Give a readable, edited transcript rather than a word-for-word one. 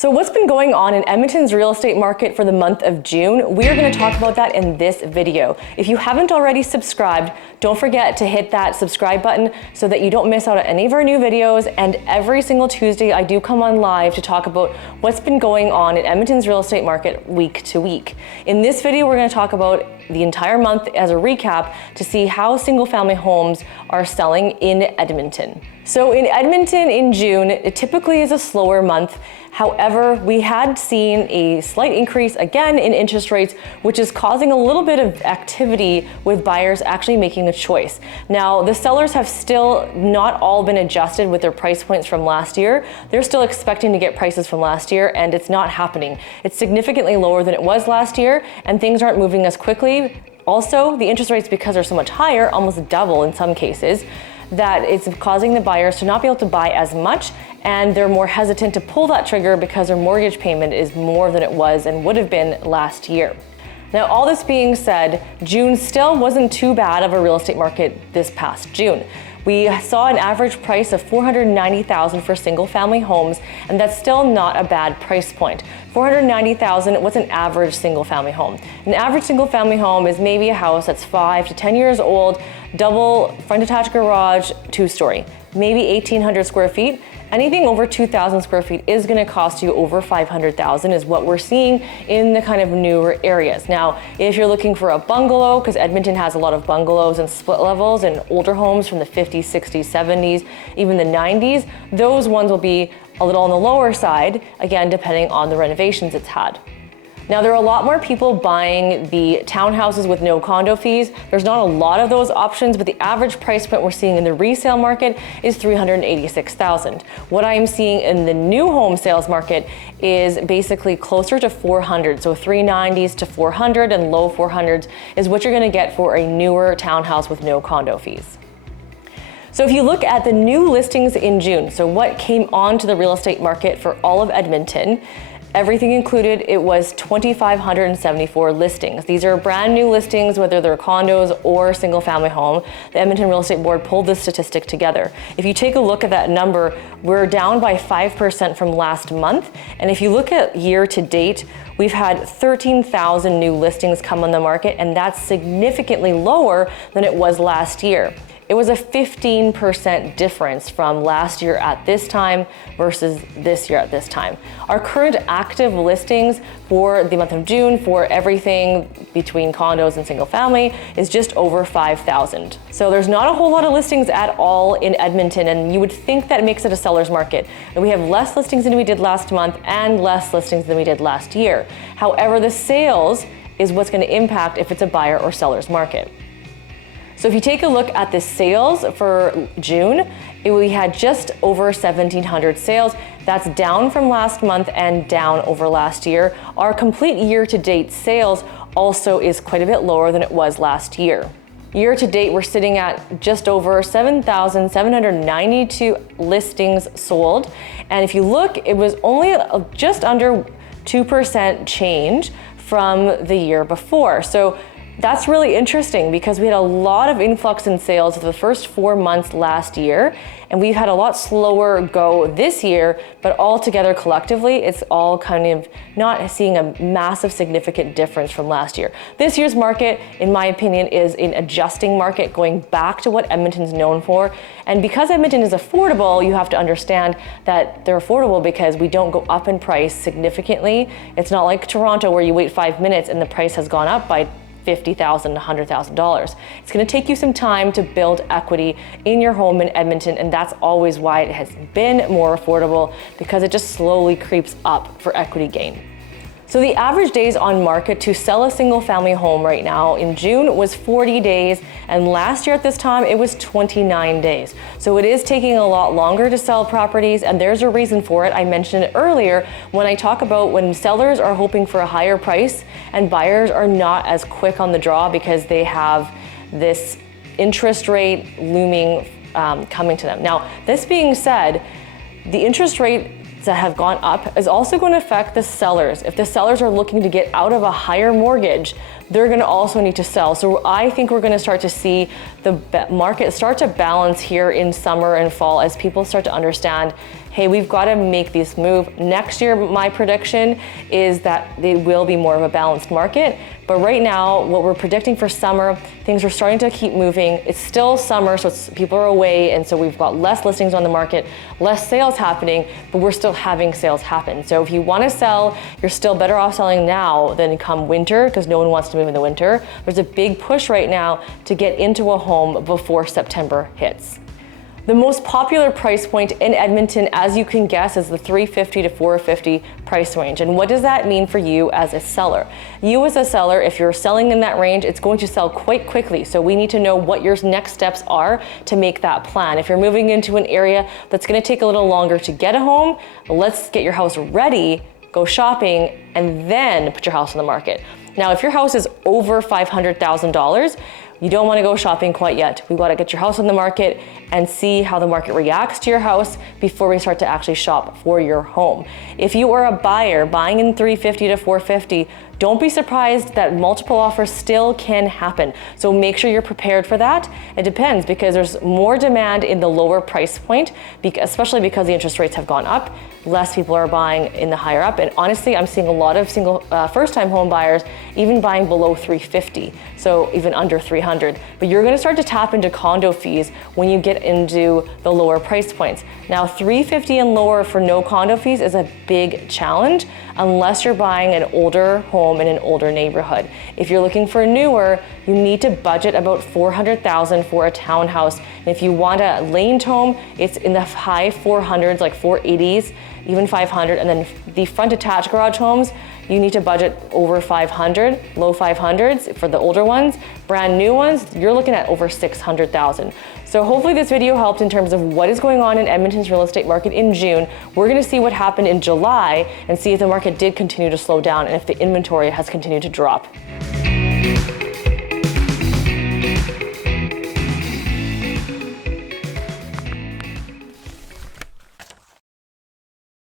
So what's been going on in Edmonton's real estate market for the month of June? We are going to talk about that in this video. If you haven't already subscribed, don't forget to hit that subscribe button so that you don't miss out on any of our new videos. And every single Tuesday, I do come on live to talk about what's been going on in Edmonton's real estate market week to week. In this video, we're going to talk about the entire month as a recap to see how single family homes are selling in Edmonton. So in Edmonton in June, it typically is a slower month. However, we had seen a slight increase again in interest rates, which is causing a little bit of activity with buyers actually making a choice. Now, the sellers have still not all been adjusted with their price points from last year. They're still expecting to get prices from last year, and it's not happening. It's significantly lower than it was last year, and things aren't moving as quickly. Also, the interest rates, because they're so much higher, almost double in some cases, that it's causing the buyers to not be able to buy as much, and they're more hesitant to pull that trigger because their mortgage payment is more than it was and would have been last year. Now, all this being said, June still wasn't too bad of a real estate market this past June. We saw an average price of $490,000 for single family homes, and that's still not a bad price point. $490,000, what's an average single family home? An average single family home is maybe a house that's 5 to 10 years old, double front detached garage, 2-story, maybe 1,800 square feet. Anything over 2,000 square feet is going to cost you over $500,000 is what we're seeing in the kind of newer areas. Now, if you're looking for a bungalow, because Edmonton has a lot of bungalows and split levels and older homes from the 50s, 60s, 70s, even the 90s, those ones will be a little on the lower side, again, depending on the renovations it's had. Now, there are a lot more people buying the townhouses with no condo fees. There's not a lot of those options, but the average price point we're seeing in the resale market is $386,000. What I'm seeing in the new home sales market is basically closer to 400. So 390s to 400 and low 400s is what you're gonna get for a newer townhouse with no condo fees. So if you look at the new listings in June, so what came onto the real estate market for all of Edmonton, everything included, it was 2,574 listings. These are brand new listings, whether they're condos or single family home. The Edmonton Real Estate Board pulled this statistic together. If you take a look at that number, we're down by 5% from last month. And if you look at year to date, we've had 13,000 new listings come on the market, and that's significantly lower than it was last year. It was a 15% difference from last year at this time versus this year at this time. Our current active listings for the month of June for everything between condos and single family is just over 5,000. So there's not a whole lot of listings at all in Edmonton, and you would think that makes it a seller's market. And we have less listings than we did last month and less listings than we did last year. However, the sales is what's going to impact if it's a buyer or seller's market. So if you take a look at the sales for June, we had just over 1,700 sales. That's down from last month and down over last year. Our complete year-to-date sales also is quite a bit lower than it was last year. Year-to-date, we're sitting at just over 7,792 listings sold. And if you look, it was only just under 2% change from the year before. So that's really interesting because we had a lot of influx in sales for the first 4 months last year, and we've had a lot slower go this year, but altogether collectively, it's all kind of not seeing a massive significant difference from last year. This year's market, in my opinion, is an adjusting market going back to what Edmonton's known for. And because Edmonton is affordable, you have to understand that they're affordable because we don't go up in price significantly. It's not like Toronto where you wait 5 minutes and the price has gone up by $50,000, $100,000. It's going to take you some time to build equity in your home in Edmonton, and that's always why it has been more affordable, because it just slowly creeps up for equity gain. So the average days on market to sell a single family home right now in June was 40 days, and last year at this time it was 29 days. So it is taking a lot longer to sell properties, and there's a reason for it. I mentioned it earlier when I talk about when sellers are hoping for a higher price and buyers are not as quick on the draw because they have this interest rate looming coming to them. Now, this being said, the interest rate that have gone up is also going to affect the sellers. If the sellers are looking to get out of a higher mortgage, they're going to also need to sell. So I think we're going to start to see the market start to balance here in summer and fall as people start to understand hey, we've got to make this move. Next year, my prediction is that it will be more of a balanced market. But right now, what we're predicting for summer, things are starting to keep moving. It's still summer, so people are away, and so we've got less listings on the market, less sales happening, but we're still having sales happen. So if you want to sell, you're still better off selling now than come winter, because no one wants to move in the winter. There's a big push right now to get into a home before September hits. The most popular price point in Edmonton, as you can guess, is the $350 to $450 price range. And what does that mean for you as a seller? You as a seller, if you're selling in that range, it's going to sell quite quickly. So we need to know what your next steps are to make that plan. If you're moving into an area that's going to take a little longer to get a home, let's get your house ready, go shopping, and then put your house on the market. Now, if your house is over $500,000, you don't want to go shopping quite yet. We've got to get your house on the market and see how the market reacts to your house before we start to actually shop for your home. If you are a buyer buying in $350 to $450, don't be surprised that multiple offers still can happen. So make sure you're prepared for that. It depends, because there's more demand in the lower price point, especially because the interest rates have gone up. Less people are buying in the higher up. And honestly, I'm seeing a lot of first-time home buyers even buying below $350, so even under $300. But you're going to start to tap into condo fees when you get into the lower price points. Now, $350 and lower for no condo fees is a big challenge unless you're buying an older home in an older neighborhood. If you're looking for newer, you need to budget about $400,000 for a townhouse. And if you want a laned home, it's in the high 400s, like 480s, even 500. And then the front attached garage homes, you need to budget over 500, low 500s for the older ones. Brand new ones, you're looking at over 600,000. So hopefully this video helped in terms of what is going on in Edmonton's real estate market in June. We're going to see what happened in July and see if the market did continue to slow down and if the inventory has continued to drop.